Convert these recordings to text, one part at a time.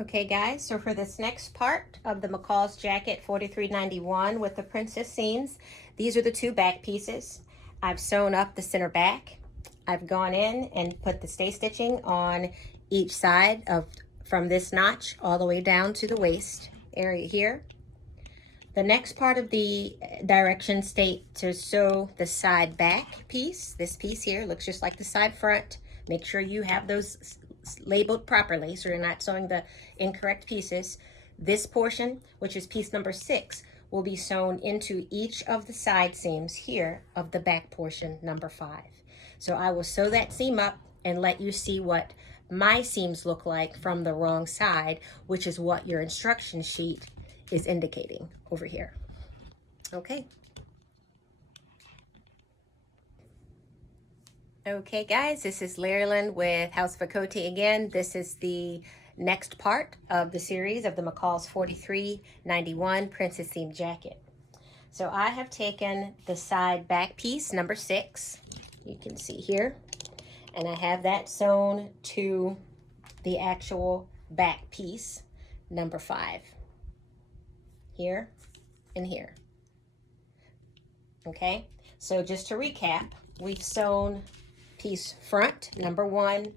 Okay guys, so for this next part of the McCall's jacket 4391 with the princess seams, these are the two back pieces. I've sewn up the center back. I've gone in and put the stay stitching on each side of from this notch all the way down to the waist area here. The next part of the directions state to sew the side back piece. This piece here looks just like the side front. Make sure you have those labeled properly so you're not sewing the incorrect pieces. This portion, which is piece number 6, will be sewn into each of the side seams here of the back portion, number 5. So I will sew that seam up and let you see what my seams look like from the wrong side, which is what your instruction sheet is indicating over here. Okay. Okay guys, this is Larilyn with House of Akoti again. This is the next part of the series of the McCall's 4391 Princess Seam Jacket. So I have taken the side back piece, number 6, you can see here, and I have that sewn to the actual back piece, number 5. Here and here. Okay, so just to recap, we've sewn piece front, number 1,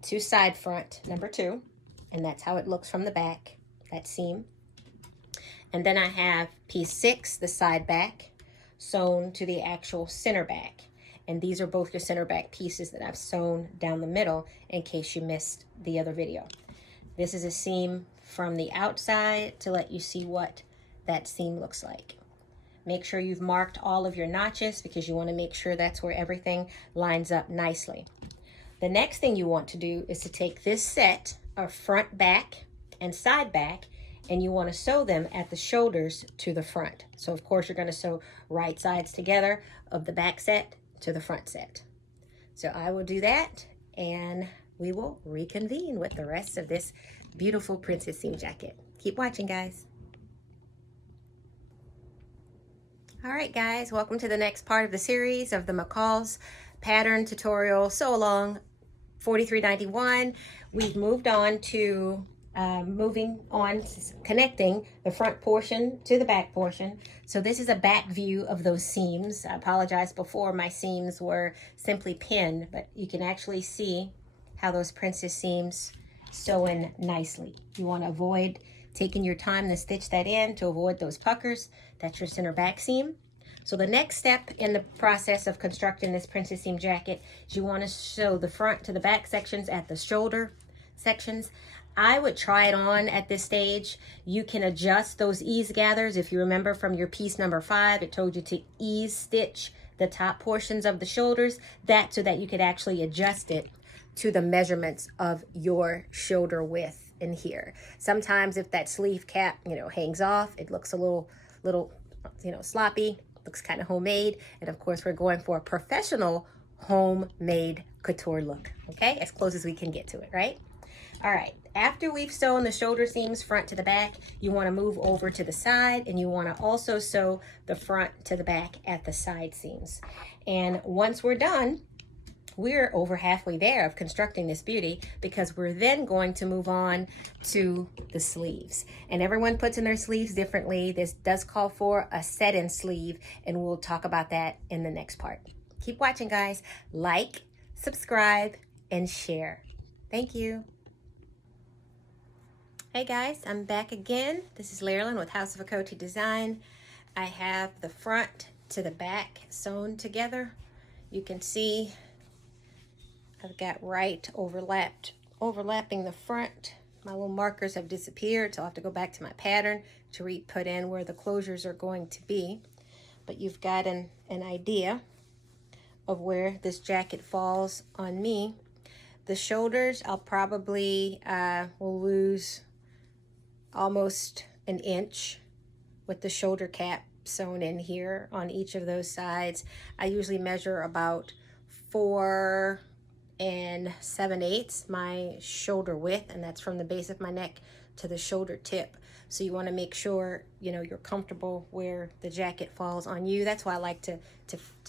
to side front, number 2, and that's how it looks from the back, that seam. And then I have piece 6, the side back, sewn to the actual center back. And these are both your center back pieces that I've sewn down the middle in case you missed the other video. This is a seam from the outside to let you see what that seam looks like. Make sure you've marked all of your notches because you want to make sure that's where everything lines up nicely. The next thing you want to do is to take this set of front back and side back, and you want to sew them at the shoulders to the front. So of course you're going to sew right sides together of the back set to the front set. So I will do that and we will reconvene with the rest of this beautiful princess seam jacket. Keep watching, guys. All right, guys, welcome to the next part of the series of the McCall's pattern tutorial sew along 4391. We've moved on to connecting the front portion to the back portion. So this is a back view of those seams. I apologize, before my seams were simply pinned, but you can actually see how those princess seams sew in nicely. You want to avoid taking your time to stitch that in to avoid those puckers. That's your center back seam. So the next step in the process of constructing this princess seam jacket is you want to sew the front to the back sections at the shoulder sections. I would try it on at this stage. You can adjust those ease gathers. If you remember from your piece number 5, it told you to ease stitch the top portions of the shoulders, so that you could actually adjust it to the measurements of your shoulder width in here. Sometimes if that sleeve cap, hangs off, it looks a little, sloppy, looks kind of homemade. And of course, we're going for a professional homemade couture look, okay? As close as we can get to it, right? All right, after we've sewn the shoulder seams front to the back, you want to move over to the side, and you want to also sew the front to the back at the side seams. And once we're done, we're over halfway there of constructing this beauty, because we're then going to move on to the sleeves. And everyone puts in their sleeves differently. This does call for a set-in sleeve, and we'll talk about that in the next part. Keep watching, guys. Like, subscribe, and share. Thank you. Hey guys, I'm back again. This is Larilyn with House of Akoti Design. I have the front to the back sewn together. You can see I've got right overlapping the front. My little markers have disappeared, so I'll have to go back to my pattern to put in where the closures are going to be. But you've got an idea of where this jacket falls on me. The shoulders, I'll probably will lose almost an inch with the shoulder cap sewn in here on each of those sides. I usually measure about 4 7/8 my shoulder width, and that's from the base of my neck to the shoulder tip. So you want to make sure you're comfortable where the jacket falls on you. That's why I like to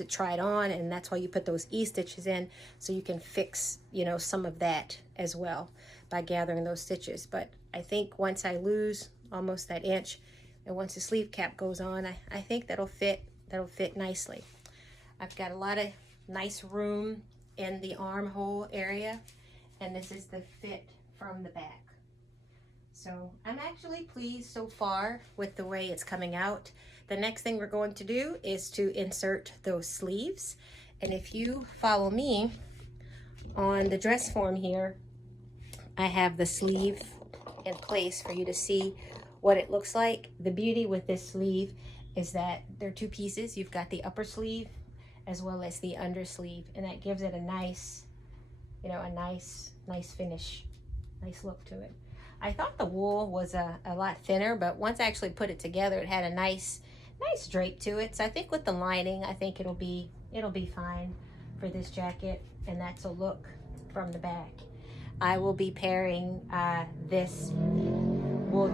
try it on, and that's why you put those E-stitches in, so you can fix some of that as well. by gathering those stitches. But I think once I lose almost that inch, and once the sleeve cap goes on, I think that'll fit nicely. I've got a lot of nice room in the armhole area, and this is the fit from the back. So I'm actually pleased so far with the way it's coming out. The next thing we're going to do is to insert those sleeves. And if you follow me on the dress form here, I have the sleeve in place for you to see what it looks like. The beauty with this sleeve is that there are two pieces. You've got the upper sleeve as well as the under sleeve, and that gives it a nice, you know, a nice finish, nice look to it. I thought the wool was a lot thinner, but once I actually put it together, it had a nice drape to it. So I think with the lining, I think it'll be fine for this jacket, and that's a look from the back. I will be pairing this wool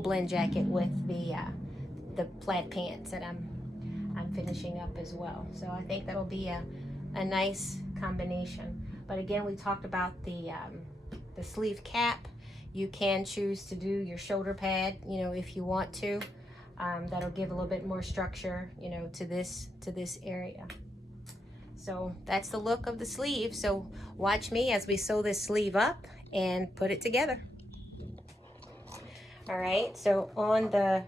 blend jacket with the plaid pants that I'm finishing up as well. So I think that'll be a nice combination. But again, we talked about the sleeve cap. You can choose to do your shoulder pad, you know, if you want to. That'll give a little bit more structure, you know, to this area. So that's the look of the sleeve. So watch me as we sew this sleeve up and put it together. All right, so on the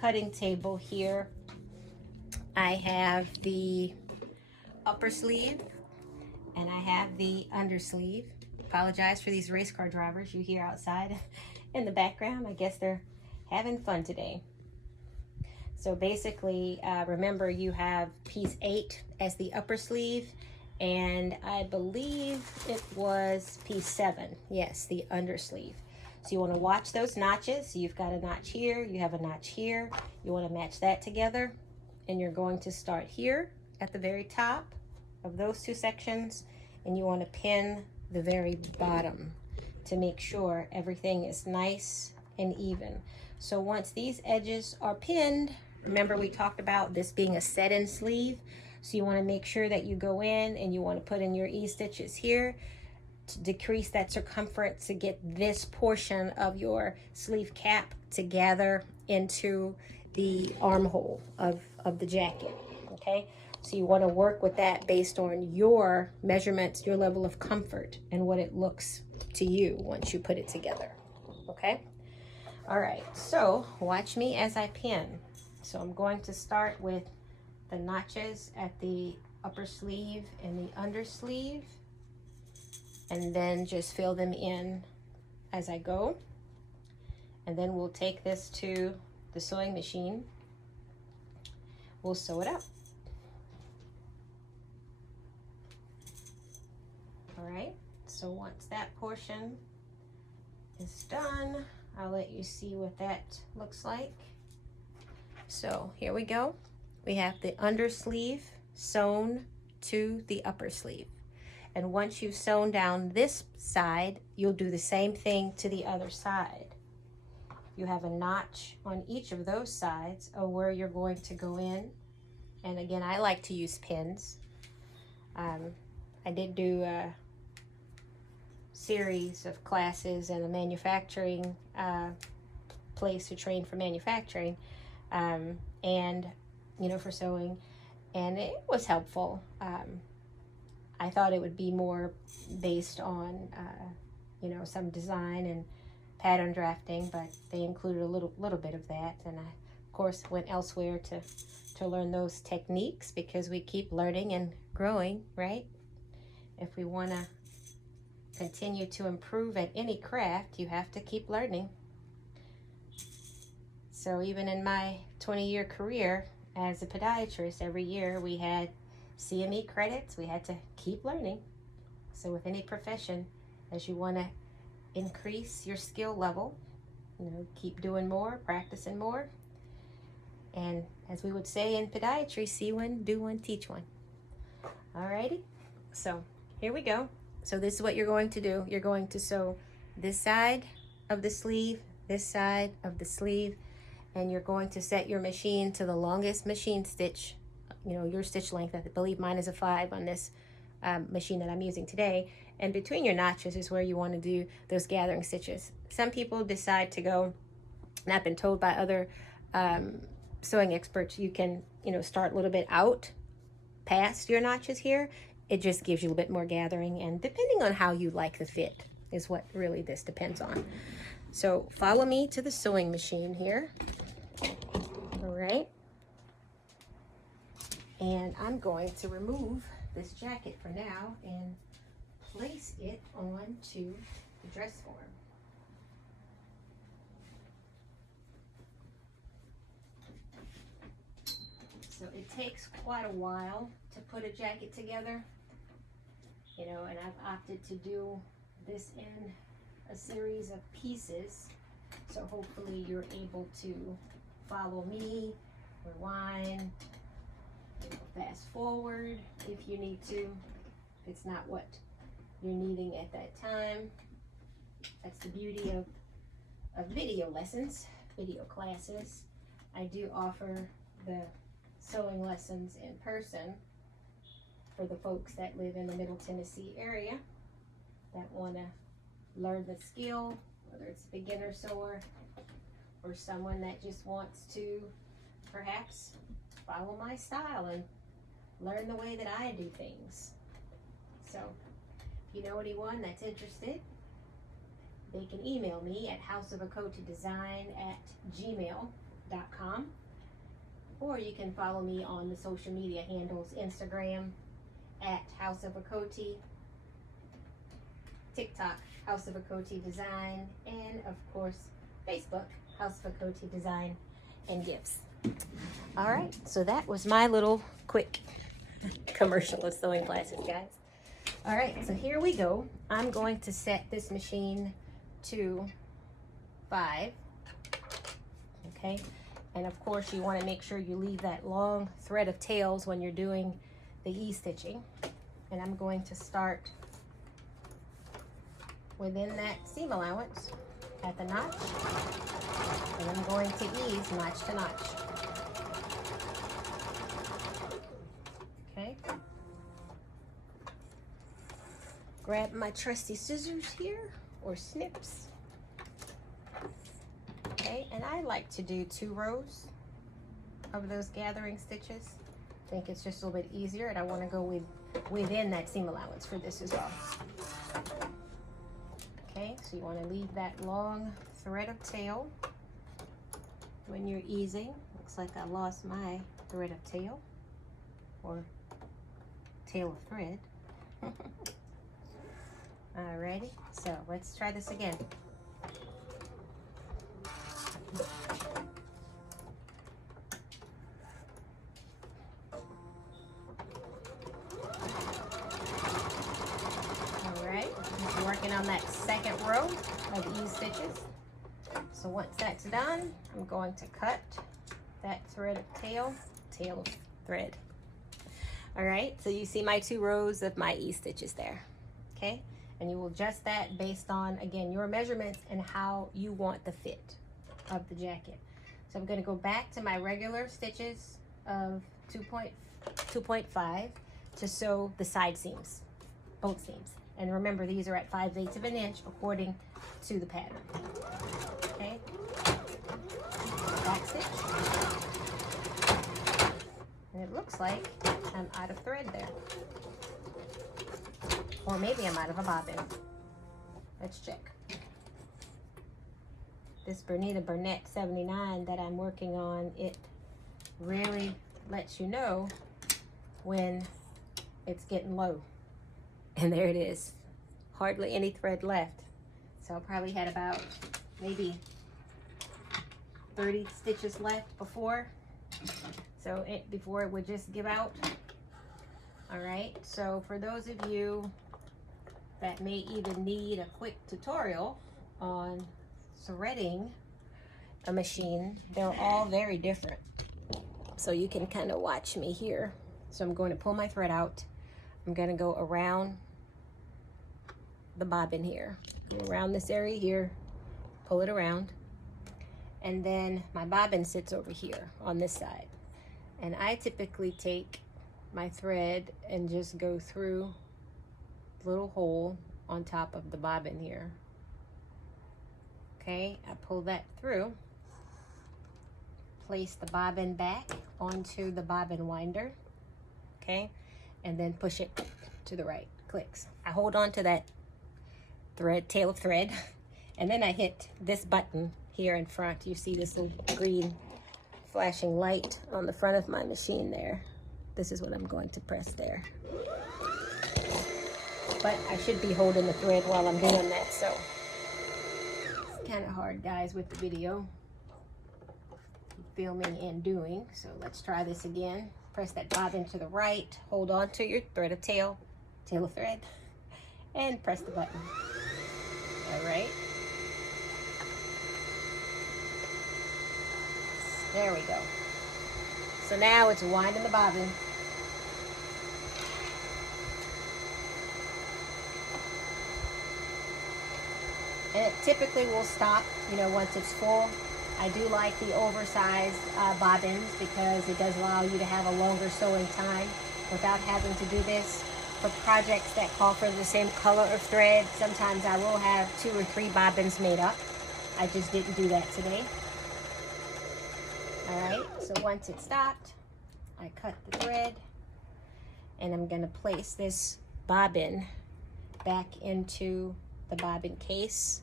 cutting table here, I have the upper sleeve and I have the under sleeve. Apologize for these race car drivers you hear outside in the background. I guess they're having fun today. So basically, remember you have piece 8 as the upper sleeve, and I believe it was piece 7, yes, the under sleeve. So you want to watch those notches. You've got a notch here, you have a notch here. You want to match that together, and you're going to start here at the very top of those two sections, and you want to pin the very bottom to make sure everything is nice and even. So once these edges are pinned, remember we talked about this being a set-in sleeve, so you want to make sure that you go in and you want to put in your E-stitches here to decrease that circumference to get this portion of your sleeve cap to gather into the armhole of the jacket, okay? So you want to work with that based on your measurements, your level of comfort, and what it looks to you once you put it together, okay? All right, so watch me as I pin. So I'm going to start with the notches at the upper sleeve and the under sleeve, and then just fill them in as I go. And then we'll take this to the sewing machine. We'll sew it up. All right, so once that portion is done, I'll let you see what that looks like. So here we go. We have the under sleeve sewn to the upper sleeve. And once you've sewn down this side, you'll do the same thing to the other side. You have a notch on each of those sides of where you're going to go in. And again, I like to use pins. I did do a series of classes in a manufacturing place to train for manufacturing, and you know, for sewing, and it was helpful. I thought it would be more based on you know, some design and pattern drafting, but they included a little bit of that, and I of course went elsewhere to learn those techniques, because we keep learning and growing, right? If we want to continue to improve at any craft, you have to keep learning. So even in my 20-year career as a podiatrist, every year we had CME credits. We had to keep learning. So with any profession, as you want to increase your skill level, you know, keep doing more, practicing more. And as we would say in podiatry, see one, do one, teach one. Alrighty, so here we go. So this is what you're going to do. You're going to sew this side of the sleeve, this side of the sleeve, and you're going to set your machine to the longest machine stitch, you know, your stitch length. I believe mine is a 5 on this machine that I'm using today. And between your notches is where you want to do those gathering stitches. Some people decide to go, and I've been told by other sewing experts, you can, start a little bit out past your notches here. It just gives you a little bit more gathering, and depending on how you like the fit is what really this depends on. So follow me to the sewing machine here. All right. And I'm going to remove this jacket for now and place it onto the dress form. So it takes quite a while to put a jacket together, and I've opted to do this in a series of pieces. So hopefully you're able to follow me, rewind, fast forward if you need to, if it's not what you're needing at that time. That's the beauty of video lessons, video classes. I do offer the sewing lessons in person for the folks that live in the Middle Tennessee area that want to learn the skill, whether it's a beginner sewer or someone that just wants to perhaps follow my style and learn the way that I do things. So if you know anyone that's interested, they can email me at houseofakoti@gmail.com, or you can follow me on the social media handles: Instagram at House of Akoti, TikTok House of Akoti Design, and of course Facebook House of Akoti Design and Gifts. All right, so that was my little quick commercial of sewing classes, guys. All right, so here we go. I'm going to set this machine to 5. Okay, and of course you want to make sure you leave that long thread of tails when you're doing the E-stitching. And I'm going to start within that seam allowance at the notch, and I'm going to ease notch to notch. Okay. Grab my trusty scissors here, or snips. Okay, and I like to do 2 rows of those gathering stitches. I think it's just a little bit easier, and I want to go within that seam allowance for this as well. Okay, so you want to leave that long thread of tail when you're easing. Looks like I lost my thread of tail, or tail of thread. Alrighty, so let's try this again. Working on that second row of E-stitches. So once that's done, I'm going to cut that thread of tail of thread. All right, so you see my 2 rows of my E-stitches there. Okay, and you will adjust that based on, again, your measurements and how you want the fit of the jacket. So I'm going to go back to my regular stitches of 2.5 to sew the side seams, both seams. And remember, these are at 5/8 of an inch according to the pattern. Okay, back stitch. And it looks like I'm out of thread there. Or maybe I'm out of a bobbin. Let's check. This Bernita Burnett 79 that I'm working on, it really lets you know when it's getting low. And there it is, hardly any thread left. So I probably had about maybe 30 stitches left before. So before it would just give out. All right, so for those of you that may even need a quick tutorial on threading a machine, they're all very different. So you can kind of watch me here. So I'm going to pull my thread out. I'm going to go around the bobbin here, around this area here, pull it around, and then my bobbin sits over here on this side. And I typically take my thread and just go through little hole on top of the bobbin here. Okay, I pull that through, place the bobbin back onto the bobbin winder, okay, and then push it to the right, clicks. I hold on to that thread, tail of thread, and then I hit this button here in front. You see this little green flashing light on the front of my machine there. This is what I'm going to press there. But I should be holding the thread while I'm doing that, so it's kind of hard, guys, with the video filming and doing. So let's try this again. Press that bobbin to the right, hold on to your thread of tail of thread, and press the button. All right. There we go. So now it's winding the bobbin. And it typically will stop, you know, once it's full. I do like the oversized bobbins because it does allow you to have a longer sewing time without having to do this. For projects that call for the same color of thread, sometimes I will have 2 or 3 bobbins made up. I just didn't do that today. All right, so once it stopped, I cut the thread, and I'm gonna place this bobbin back into the bobbin case,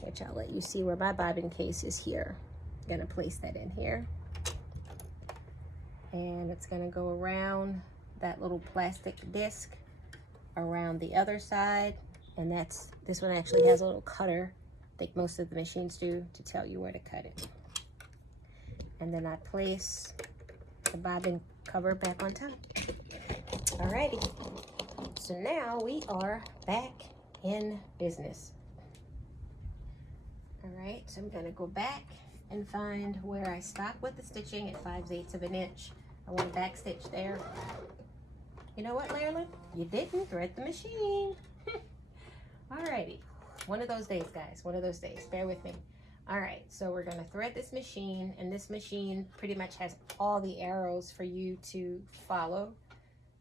which I'll let you see where my bobbin case is here. I'm gonna place that in here, and it's gonna go around that little plastic disc around the other side, and this one actually has a little cutter. I think most of the machines do, to tell you where to cut it. And then I place the bobbin cover back on top. Alrighty, so now we are back in business. All right, so I'm gonna go back and find where I stopped with the stitching at 5/8 of an inch. I want to back stitch there. You know what, Marilyn? You didn't thread the machine. Alrighty, one of those days, guys, one of those days, bear with me. All right, so we're gonna thread this machine, and this machine pretty much has all the arrows for you to follow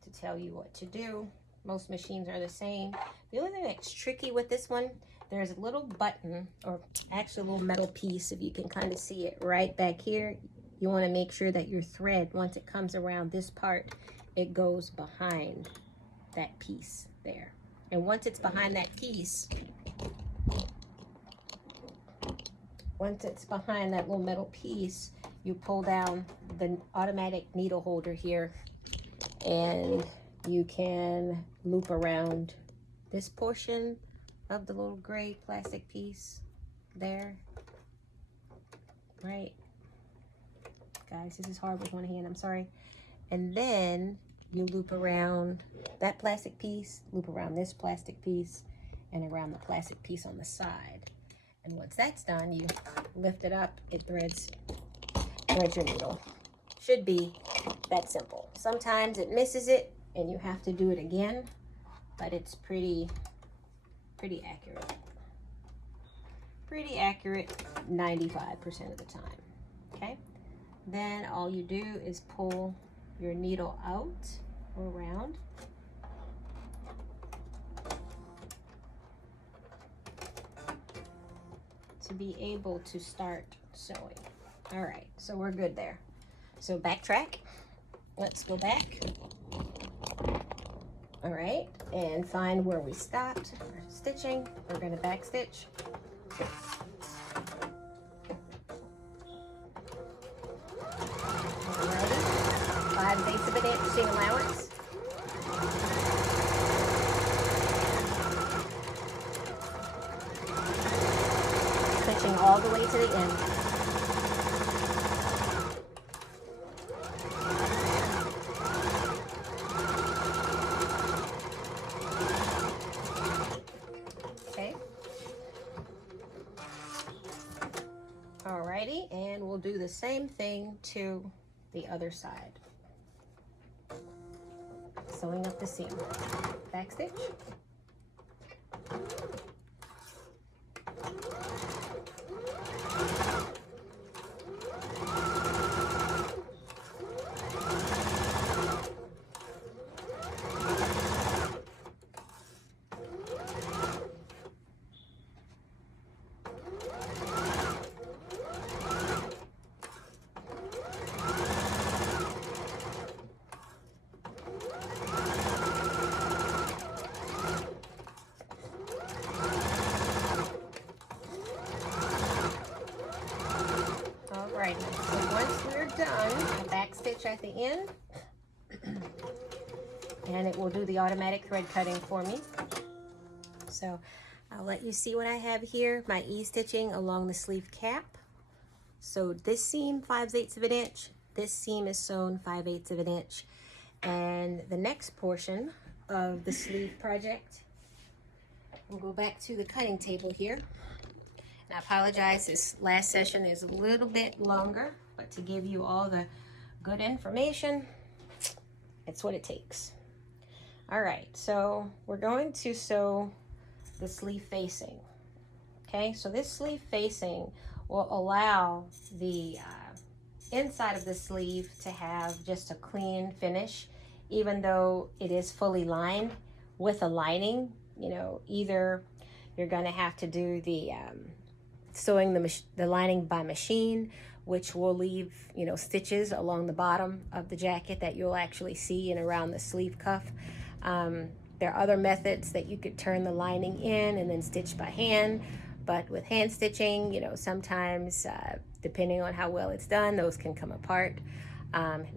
to tell you what to do. Most machines are the same. The only thing that's tricky with this one, there's a little button, or actually a little metal piece, if you can kind of see it right back here. You wanna make sure that your thread, once it comes around this part, it goes behind that piece there. And once it's behind that piece, little metal piece, you pull down the automatic needle holder here, and you can loop around this portion of the little gray plastic piece there. Right, guys, this is hard with one hand, I'm sorry. And then you loop around that plastic piece, loop around this plastic piece, and around the plastic piece on the side. And once that's done, you lift it up, it threads your needle. Should be that simple. Sometimes it misses it and you have to do it again, but it's pretty accurate. Pretty accurate 95% of the time, okay? Then all you do is pull your needle out or around. To be able to start sewing. All right, so we're good there. So backtrack, let's go back. All right, and find where we stopped stitching. We're gonna back stitch. Alrighty, 5/8 of an inch seam allowance. Stitching all the way to the end. Okay. Alrighty, and we'll do the same thing to the other side. Sewing up the seam. Back stitch. notch at the end, and it will do the automatic thread cutting for me. So I'll let you see what I have here, my E-stitching along the sleeve cap. So this seam 5/8 of an inch, this seam is sewn 5/8 of an inch, and the next portion of the sleeve project, we'll go back to the cutting table here. And I apologize, this last session is a little bit longer, but to give you all the good information, it's what it takes. All right, so we're going to sew the sleeve facing. Okay, so this sleeve facing will allow the inside of the sleeve to have just a clean finish, even though it is fully lined with a lining. You know, either you're going to have to do the sewing the lining by machine, which will leave, you know, stitches along the bottom of the jacket that you'll actually see and around the sleeve cuff. There are other methods that you could turn the lining in and then stitch by hand, but with hand stitching, you know, sometimes depending on how well it's done, those can come apart.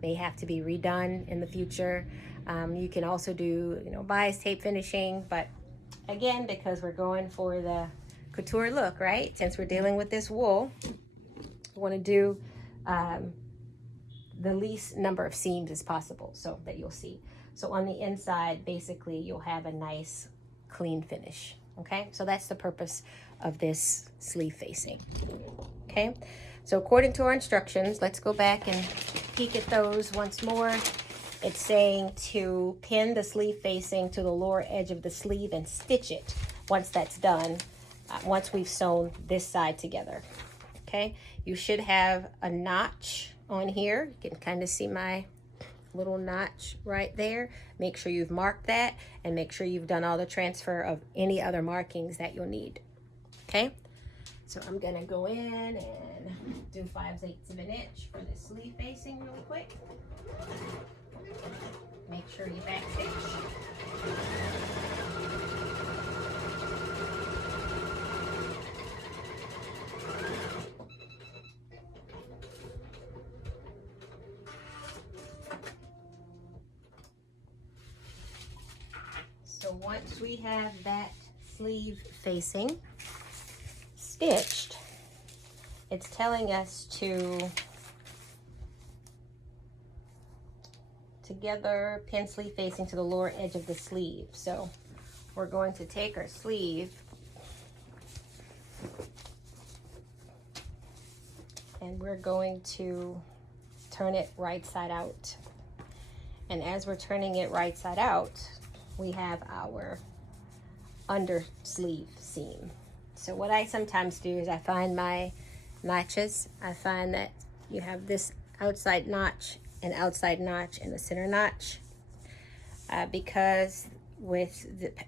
May have to be redone in the future. You can also do, you know, bias tape finishing, but again, because we're going for the couture look, right? Since we're dealing with this wool, we want to do the least number of seams as possible so that you'll see. So on the inside, basically, you'll have a nice clean finish. Okay, so that's the purpose of this sleeve facing. Okay, so according to our instructions, let's go back and peek at those once more. It's saying to pin the sleeve facing to the lower edge of the sleeve and stitch it once that's done, once we've sewn this side together. Okay, you should have a notch on here. You can kind of see my little notch right there. Make sure you've marked that and make sure you've done all the transfer of any other markings that you'll need. Okay, so I'm gonna go in and do 5/8 of an inch for the sleeve facing really quick. Make sure you back stitch. So once we have that sleeve facing stitched, it's telling us to together pin sleeve facing to the lower edge of the sleeve. So we're going to take our sleeve and we're going to turn it right side out. And as we're turning it right side out, we have our under sleeve seam. So what I sometimes do is I find my notches. I find that you have this outside notch and outside notch and the center notch, because with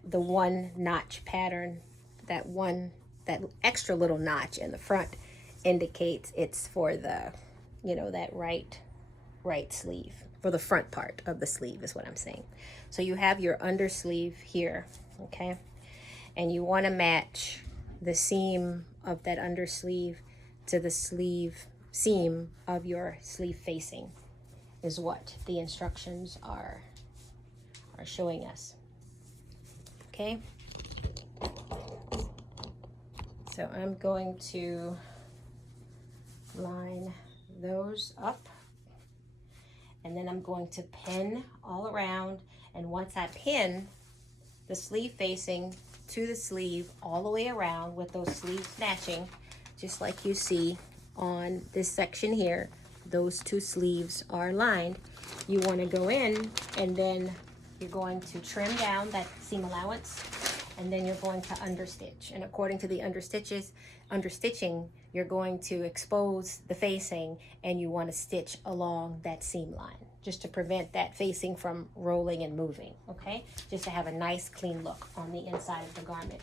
the one notch pattern, that extra little notch in the front indicates it's for the, you know, that right sleeve, for the front part of the sleeve is what I'm saying. So you have your under sleeve here, okay, and you want to match the seam of that under sleeve to the sleeve seam of your sleeve facing, is what the instructions are showing us. Okay, so I'm going to line those up, and then I'm going to pin all around. And once I pin the sleeve facing to the sleeve all the way around with those sleeves matching, just like you see on this section here, those two sleeves are lined. You want to go in and then you're going to trim down that seam allowance, and then you're going to understitch. And according to the understitching, you're going to expose the facing and you want to stitch along that seam line, just to prevent that facing from rolling and moving, okay? Just to have a nice clean look on the inside of the garment.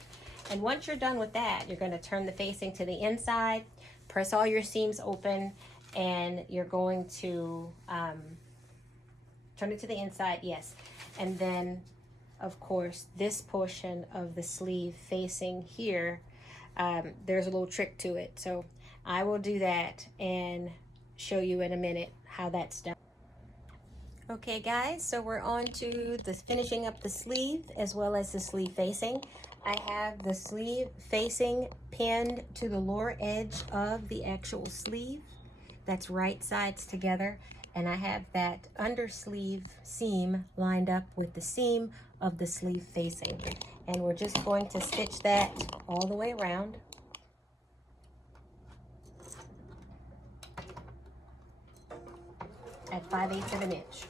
And once you're done with that, you're going to turn the facing to the inside, press all your seams open, and you're going to turn it to the inside, yes. And then, of course, this portion of the sleeve facing here, there's a little trick to it. So I will do that and show you in a minute how that's done. Okay guys, so we're on to the finishing up the sleeve as well as the sleeve facing. I have the sleeve facing pinned to the lower edge of the actual sleeve. That's right sides together. And I have that under sleeve seam lined up with the seam of the sleeve facing. And we're just going to stitch that all the way around. At 5/8 of an inch.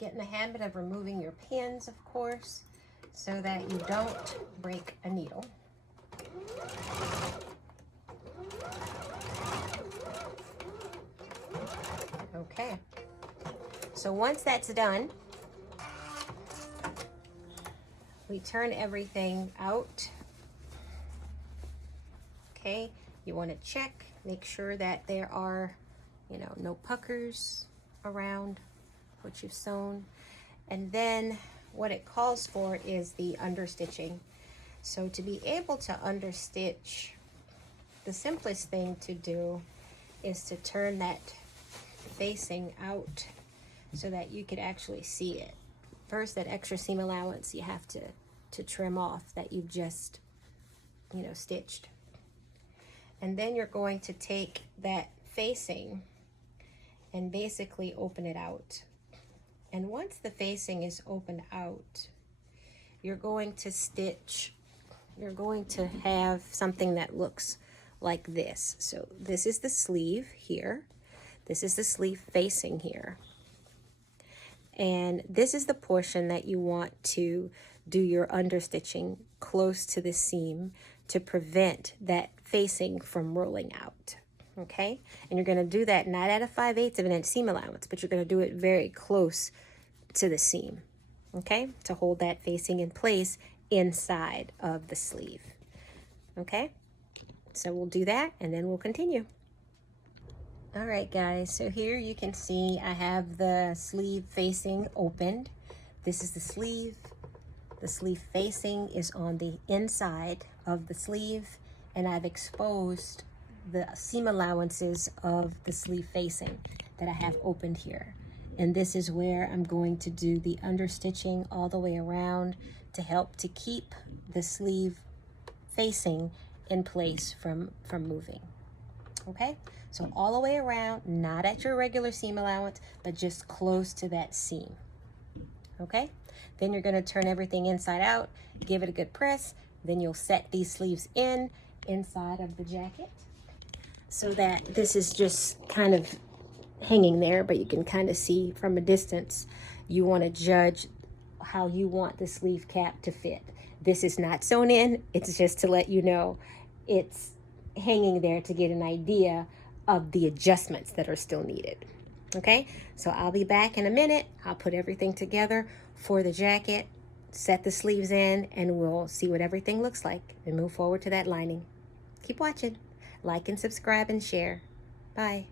Get in the habit of removing your pins, of course, so that you don't break a needle. Okay, so once that's done, we turn everything out. Okay, you want to check, make sure that there are, no puckers around what you've sewn. And then what it calls for is the understitching. So to be able to understitch, the simplest thing to do is to turn that facing out so that you could actually see it. First, that extra seam allowance you have to trim off that you've just stitched. And then you're going to take that facing and basically open it out. And once the facing is opened out, you're going to have something that looks like this. So this is the sleeve here. This is the sleeve facing here. And this is the portion that you want to do your understitching close to the seam to prevent that facing from rolling out. Okay, and you're going to do that not at a 5/8 of an inch seam allowance, but you're going to do it very close to the seam, okay, to hold that facing in place inside of the sleeve. Okay, so we'll do that and then we'll continue. All right guys, so here you can see I have the sleeve facing opened. This is the sleeve. The sleeve facing is on the inside of the sleeve, and I've exposed the seam allowances of the sleeve facing that I have opened here. And this is where I'm going to do the understitching all the way around to help to keep the sleeve facing in place from moving. Okay, so all the way around, not at your regular seam allowance, but just close to that seam. Okay, then you're going to turn everything inside out, give it a good press, then you'll set these sleeves inside of the jacket so that this is just kind of hanging there, but you can kind of see from a distance. You want to judge how you want the sleeve cap to fit. This is not sewn in, it's just to let you know it's hanging there to get an idea of the adjustments that are still needed. Okay, so I'll be back in a minute. I'll put everything together for the jacket, set the sleeves in, and we'll see what everything looks like and move forward to that lining. Keep watching. Like and subscribe and share. Bye.